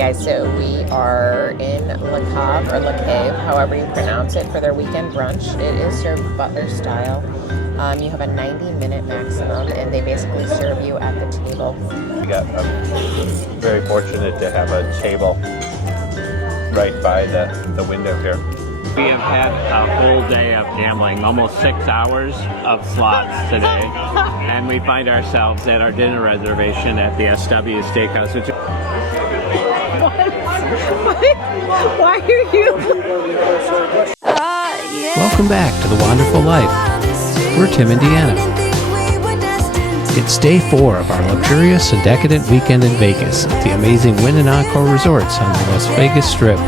guys, so we are in Le Cave, or Le Cave, however you pronounce it, for their weekend brunch. It is served butler style. You have a 90-minute maximum, and they basically serve you at the table. I'm very fortunate to have a table right by the window here. We have had a full day of gambling, almost 6 hours of slots today, and we find ourselves at our dinner reservation at the SW Steakhouse. Which Why are you? Welcome back to The Wonderful Life. We're Tim and Deanna. It's day 4 of our luxurious and decadent weekend in Vegas at the amazing Wynn and Encore Resorts on the Las Vegas Strip.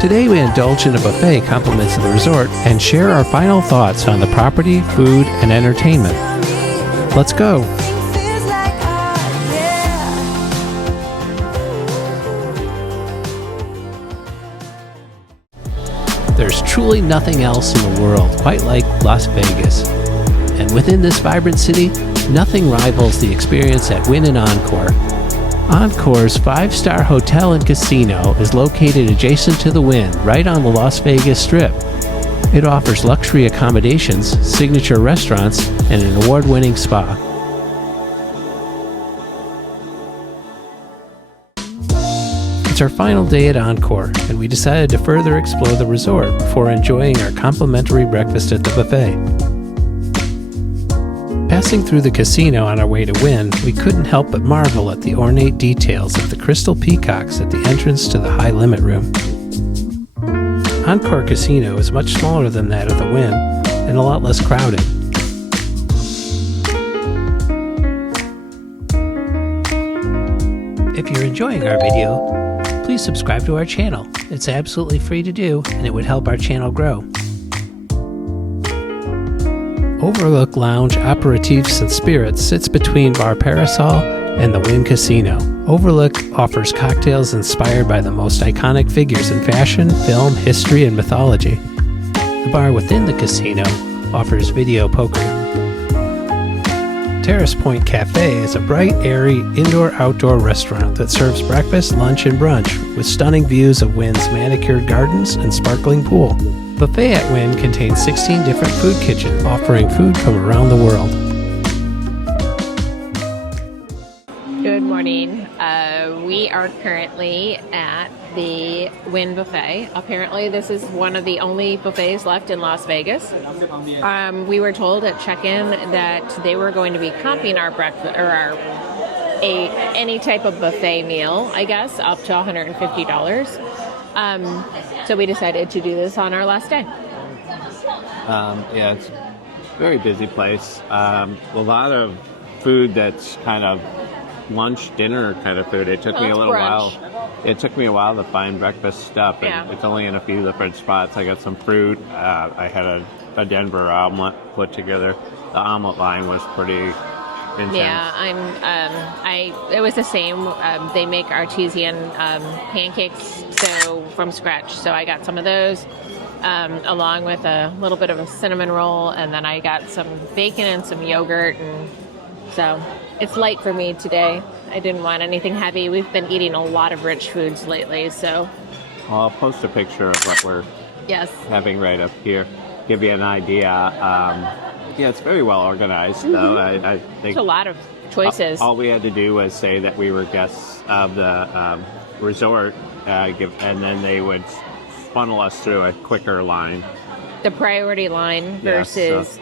Today we indulge in a buffet compliments of the resort and share our final thoughts on the property, food, and entertainment. Let's go! There's truly nothing else in the world quite like Las Vegas. And within this vibrant city, nothing rivals the experience at Wynn and Encore. Encore's 5-star hotel and casino is located adjacent to the Wynn, right on the Las Vegas Strip. It offers luxury accommodations, signature restaurants, and an award-winning spa. It's our final day at Encore, and we decided to further explore the resort before enjoying our complimentary breakfast at the buffet. Passing through the casino on our way to Wynn, we couldn't help but marvel at the ornate details of the crystal peacocks at the entrance to the high limit room. Encore Casino is much smaller than that of the Wynn and a lot less crowded. If you're enjoying our video, please subscribe to our channel. It's absolutely free to do, and it would help our channel grow. Overlook Lounge Aperitifs and Spirits sits between Bar Parasol and the Wynn Casino. Overlook offers cocktails inspired by the most iconic figures in fashion, film, history, and mythology. The bar within the casino offers video poker. Terrace Pointe Cafe is a bright, airy, indoor-outdoor restaurant that serves breakfast, lunch, and brunch with stunning views of Wynn's manicured gardens and sparkling pool. Buffet at Wynn contains 16 different food kitchens offering food from around the world. Good morning. We are currently at the Wynn buffet. Apparently, this is one of the only buffets left in Las Vegas. We were told at check-in that they were going to be comping our breakfast or any type of buffet meal, I guess, up to $150. So we decided to do this on our last day. Yeah, it's a very busy place. A lot of food that's kind of lunch, dinner kind of food. It took me a little while. It took me a while to find breakfast stuff. And it's only in a few different spots. I got some fruit. I had a Denver omelet put together. The omelet line was pretty intense. Yeah, it was the same. They make artesian pancakes from scratch. So I got some of those, along with a little bit of a cinnamon roll, and then I got some bacon and some yogurt, and so it's light for me today. I didn't want anything heavy. We've been eating a lot of rich foods lately, so. Well, I'll post a picture of what we're having right up here. Give you an idea. Yeah, it's very well organized, though. I think it's a lot of choices. All we had to do was say that we were guests of the resort, and then they would funnel us through a quicker line. The priority line versus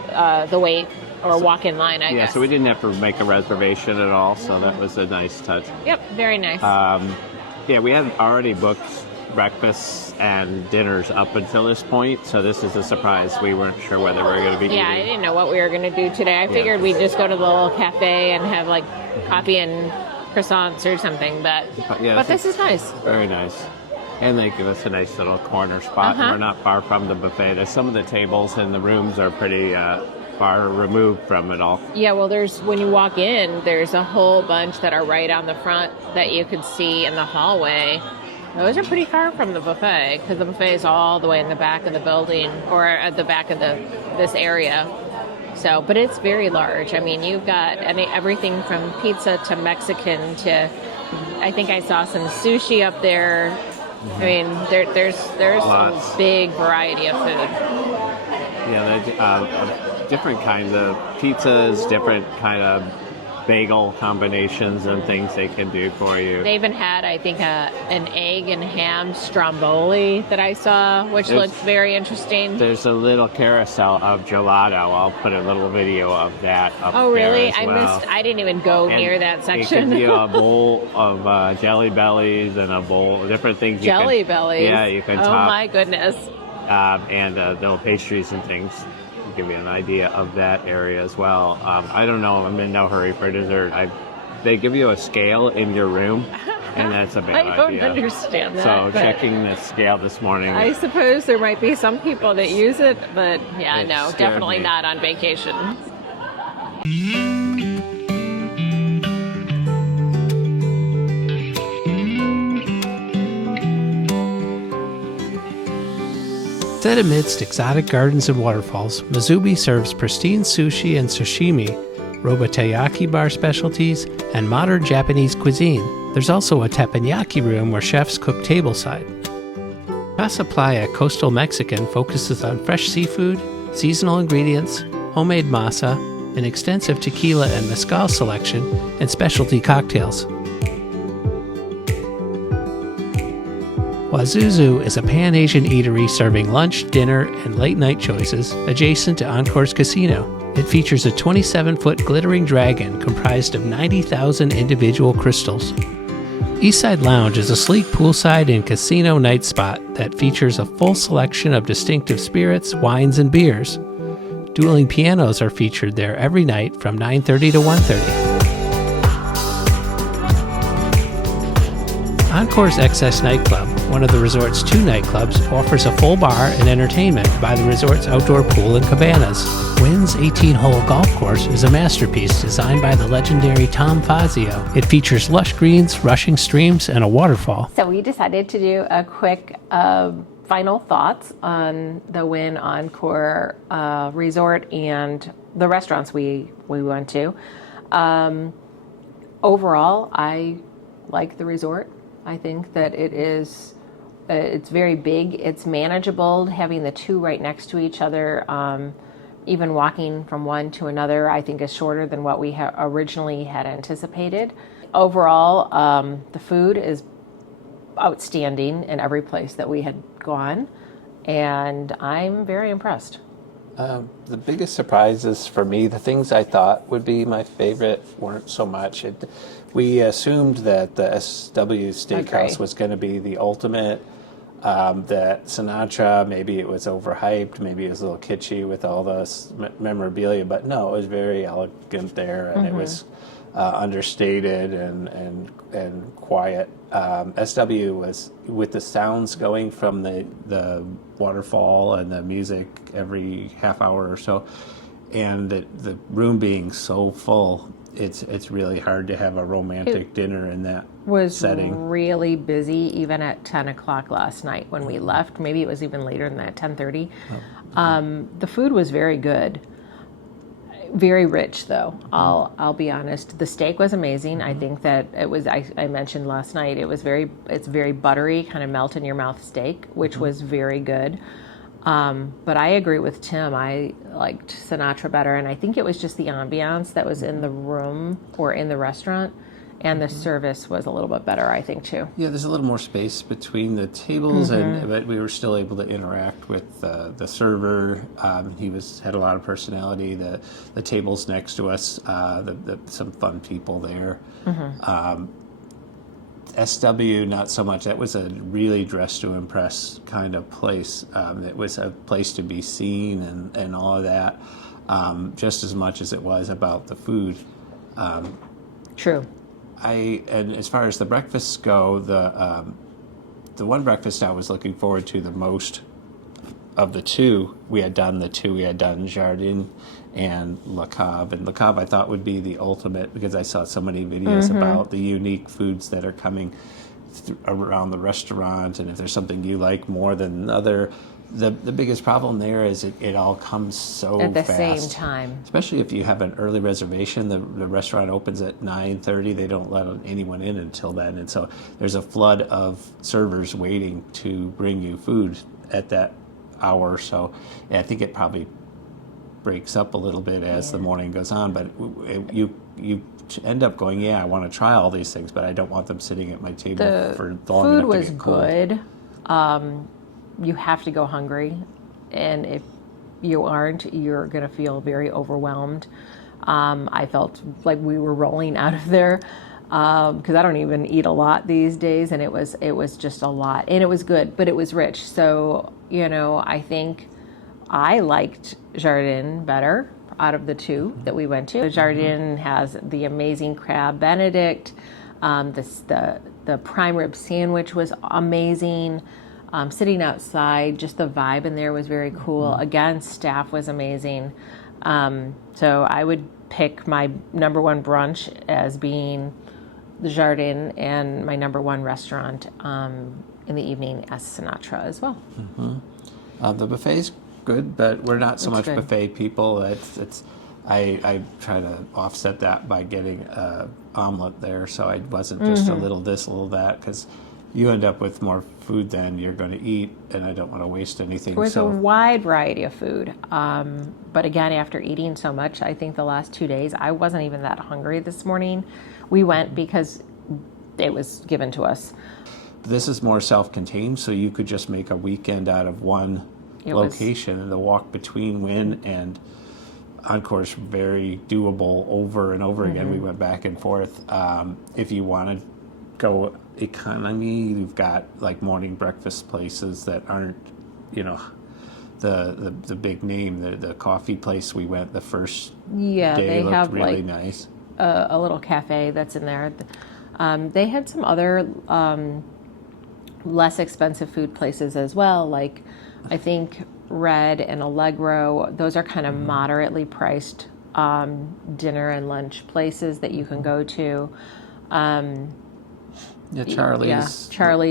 the wait or walk-in line, I guess. Yeah, so we didn't have to make a reservation at all, so that was a nice touch. Yep, very nice. Yeah, we had already booked breakfasts and dinners up until this point, so this is a surprise. We weren't sure whether we were going to be eating. I didn't know what we were going to do today. I figured we'd just go to the little cafe and have like coffee and croissants or something, but this is nice. Very nice. And they give us a nice little corner spot. We're not far from the buffet. There's some of the tables and the rooms are pretty far removed from it all. Yeah, well, when you walk in, there's a whole bunch that are right on the front that you could see in the hallway. Those are pretty far from the buffet, because the buffet is all the way in the back of the building, or at the back of this area. So, but it's very large. I mean, you've got everything from pizza to Mexican to I think I saw some sushi up there. I mean, there's Lots. a big variety of food. Yeah, different kinds of pizzas, different kind of bagel combinations and things they can do for you. They even had, I think, an egg and ham stromboli that I saw, which looked very interesting. There's a little carousel of gelato. I'll put a little video of that up Oh, really? there as well. I didn't even go near that section. It can be a bowl of jelly bellies and a bowl of different things. Jelly bellies? Yeah, you can Oh, top. my goodness. And little pastries and things. Give you an idea of that area as well. I don't know. I'm in no hurry for dessert. They give you a scale in your room, and that's a bad I don't idea. understand that. So but checking the scale this morning. I suppose there might be some people that use it, but yeah, It no, scared definitely me. not on vacation. Set amidst exotic gardens and waterfalls, Mizumi serves pristine sushi and sashimi, roba-taiyaki bar specialties, and modern Japanese cuisine. There's also a teppanyaki room where chefs cook tableside. Casa Playa Coastal Mexican focuses on fresh seafood, seasonal ingredients, homemade masa, an extensive tequila and mezcal selection, and specialty cocktails. Wazuzu is a Pan-Asian eatery serving lunch, dinner, and late-night choices adjacent to Encore's casino. It features a 27-foot glittering dragon comprised of 90,000 individual crystals. Eastside Lounge is a sleek poolside and casino night spot that features a full selection of distinctive spirits, wines, and beers. Dueling pianos are featured there every night from 9:30 to 1:30. Encore's Excess Nightclub, one of the resort's 2 nightclubs, offers a full bar and entertainment by the resort's outdoor pool and cabanas. Wynn's 18-hole golf course is a masterpiece designed by the legendary Tom Fazio. It features lush greens, rushing streams, and a waterfall. So we decided to do a quick final thoughts on the Wynn Encore Resort and the restaurants we went to. Overall, I like the resort. I think that it's very big. It's manageable, having the 2 right next to each other. Even walking from one to another, I think is shorter than what we originally had anticipated. Overall, the food is outstanding in every place that we had gone, and I'm very impressed. The biggest surprises for me, the things I thought would be my favorite weren't so much. We assumed that the SW Steakhouse Agree. was going to be the ultimate, that Sinatra, maybe it was overhyped, maybe it was a little kitschy with all the memorabilia, but no, it was very elegant there, and it was understated and quiet. SW was, with the sounds going from the waterfall and the music every half hour or so, and the room being so full, it's really hard to have a romantic dinner in that setting. Really busy even at 10 o'clock last night when we left. Maybe it was even later than that, 10:30. The food was very good. Very rich, though. I'll be honest. The steak was amazing. I think that it was. I mentioned last night. It's very buttery, kind of melt in your mouth steak, which was very good. But I agree with Tim. I liked Sinatra better, and I think it was just the ambiance that was in the room or in the restaurant, and the service was a little bit better, I think, too. Yeah, there's a little more space between the tables, but we were still able to interact with the server. He had a lot of personality. The tables next to us, some fun people there. SW, not so much. That was a really dress to impress kind of place. It was a place to be seen and all of that, just as much as it was about the food. True. And as far as the breakfasts go, the one breakfast I was looking forward to the most of the 2, we had done Jardin and Le Cave. And Le Cave I thought would be the ultimate, because I saw so many videos about the unique foods that are coming around the restaurant, and if there's something you like more than another. The biggest problem there is it all comes so at the fast. same time. Especially if you have an early reservation. The restaurant opens at 9:30. They don't let anyone in until then. And so there's a flood of servers waiting to bring you food at that hour. So I think it probably breaks up a little bit as the morning goes on. But you end up going, I want to try all these things, but I don't want them sitting at my table for long food enough to was get cold. good. You have to go hungry, and if you aren't, you're going to feel very overwhelmed. I felt like we were rolling out of there because I don't even eat a lot these days, and it was just a lot, and it was good, but it was rich. So I think I liked Jardin better out of the two that we went to. Jardin has the amazing crab Benedict. The prime rib sandwich was amazing. Sitting outside, just the vibe in there was very cool. Again, staff was amazing. So I would pick my number one brunch as being the Jardin, and my number one restaurant in the evening as Sinatra as well. The buffet's good, but we're not so much good. buffet people. I try to offset that by getting an omelet there, so I wasn't just a little this, a little that, because you end up with more food than you're going to eat, and I don't want to waste anything. There was a wide variety of food. But again, after eating so much, I think the last 2 days, I wasn't even that hungry this morning. We went because it was given to us. This is more self-contained, so you could just make a weekend out of one location, and the walk between Wynn and Encore is very doable over and over again. We went back and forth. If you want to go economy, you've got like morning breakfast places that aren't, the big name. The coffee place we went the first day they looked have really nice. A little cafe that's in there. They had some other less expensive food places as well, like I think Red and Allegro. Those are kind of moderately priced dinner and lunch places that you can go to. Charlie's.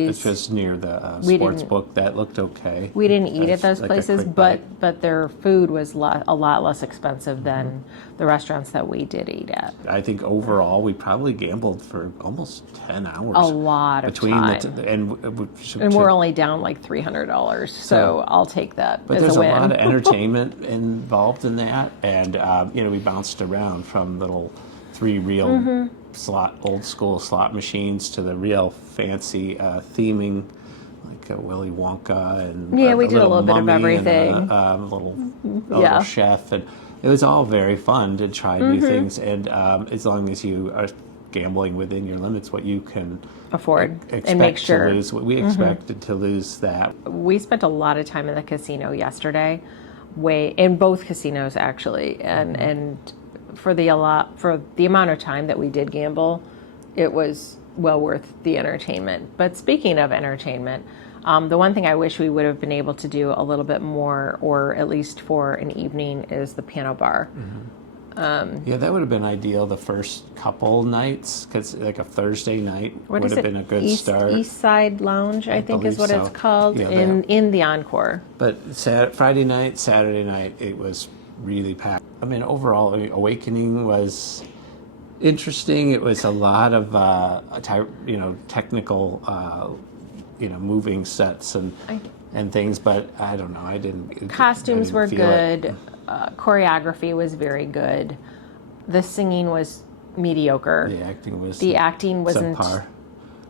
It's just near the sports book. That looked okay. We didn't eat at those like a places, quick but bite. their food was a lot less expensive than the restaurants that we did eat at. I think overall we probably gambled for almost 10 hours. A lot of time. And we're only down like $300, so I'll take that But as there's a win. a lot of entertainment involved in that, and we bounced around from little 3-reel old school slot machines to the real fancy theming, like Willy Wonka and we did a little bit of everything. And a little chef, and it was all very fun to try new things. And as long as you are gambling within your limits, what you can afford and make sure to lose. We expected to lose that. We spent a lot of time in the casino yesterday, in both casinos actually, and for the amount of time that we did gamble, it was well worth the entertainment. But speaking of entertainment, the one thing I wish we would have been able to do a little bit more, or at least for an evening, is the piano bar. That would have been ideal the first couple nights, because like a Thursday night would have been a good start. Eastside Lounge, I think is what so. it's called, Yeah, in the Encore. But Friday night, Saturday night, it was really packed. I mean, overall, Awakening was interesting. It was a lot of technical, moving sets and things. But I don't know. I didn't. Costumes were feel good. Choreography was very good. The singing was mediocre. The acting wasn't subpar.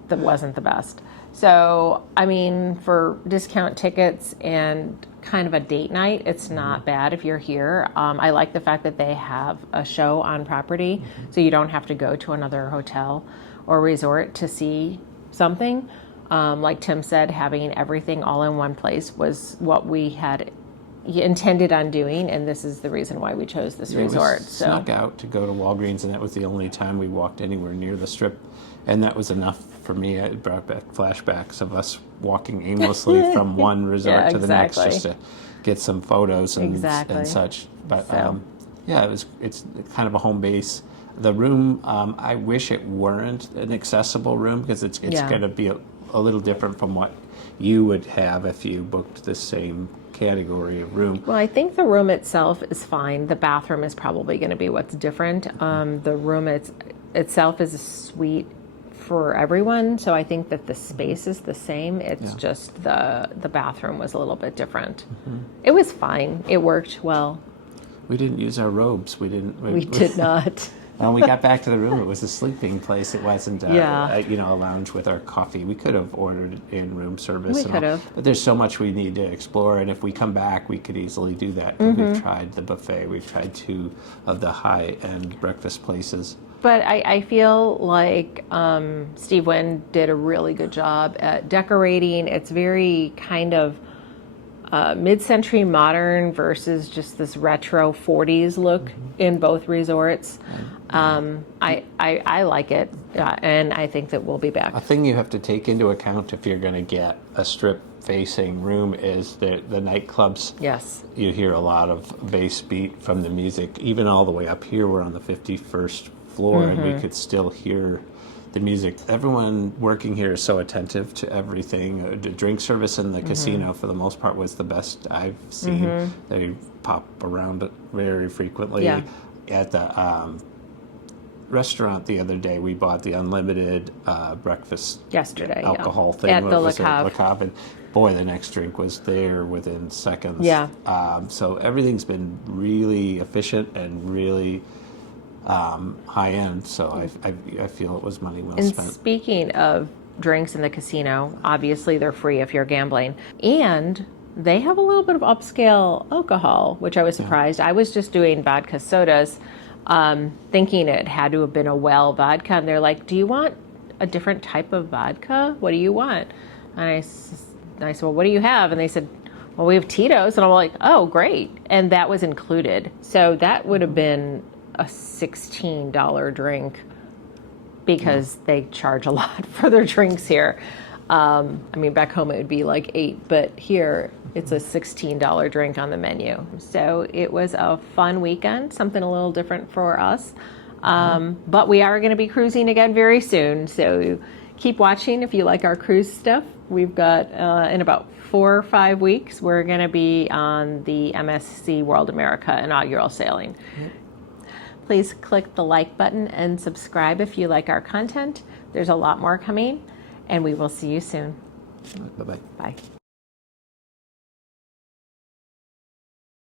wasn't the best. So, I mean, for discount tickets and kind of a date night, it's not bad if you're here. I like the fact that they have a show on property, so you don't have to go to another hotel or resort to see something. Like Tim said, having everything all in one place was what we had intended on doing, and this is the reason why we chose this resort. We snuck out to go to Walgreens, and that was the only time we walked anywhere near the Strip, and that was enough for me. It brought back flashbacks of us walking aimlessly from one resort to the next just to get some photos and such. But it's kind of a home base. The room, I wish it weren't an accessible room because it's going to be a little different from what you would have if you booked the same category of room. Well, I think the room itself is fine. The bathroom is probably going to be what's different. The room itself is a suite for everyone, so I think that the space is the same. It's just the bathroom was a little bit different. It was fine. It worked well. We didn't use our robes. We did not. When we got back to the room, it was a sleeping place. It wasn't a lounge with our coffee. We could have ordered in room service. We could have. But there's so much we need to explore, and if we come back, we could easily do that. We've tried the buffet. We've tried 2 of the high-end breakfast places. But I feel like Steve Wynn did a really good job at decorating. It's very kind of mid-century modern versus just this retro 40s look in both resorts. I like it, and I think that we'll be back. A thing you have to take into account if you're going to get a strip-facing room is the nightclubs. Yes. You hear a lot of bass beat from the music. Even all the way up here, we're on the 51st floor, and we could still hear the music. Everyone working here is so attentive to everything. The drink service in the casino, for the most part, was the best I've seen. They pop around it very frequently. Yeah. At the restaurant the other day, we bought the unlimited breakfast yesterday alcohol thing at the Le Cave, and boy, the next drink was there within seconds. Yeah. So everything's been really efficient and really high end. So I feel it was money well spent. And speaking of drinks in the casino, obviously they're free if you're gambling, and they have a little bit of upscale alcohol, which I was surprised. I was just doing vodka sodas, thinking it had to have been a well vodka, and they're like, do you want a different type of vodka? What do you want? And I said, well, what do you have? And they said, well, we have Tito's. And I'm like, oh, great. And that was included. So that would have been a $16 drink because they charge a lot for their drinks here. I mean, back home it would be like $8, but here it's a $16 drink on the menu. So it was a fun weekend, something a little different for us. But we are going to be cruising again very soon. So keep watching if you like our cruise stuff. We've got, in about 4 or 5 weeks, we're going to be on the MSC World America inaugural sailing. Please click the like button and subscribe if you like our content. There's a lot more coming, and we will see you soon. Bye-bye. Bye.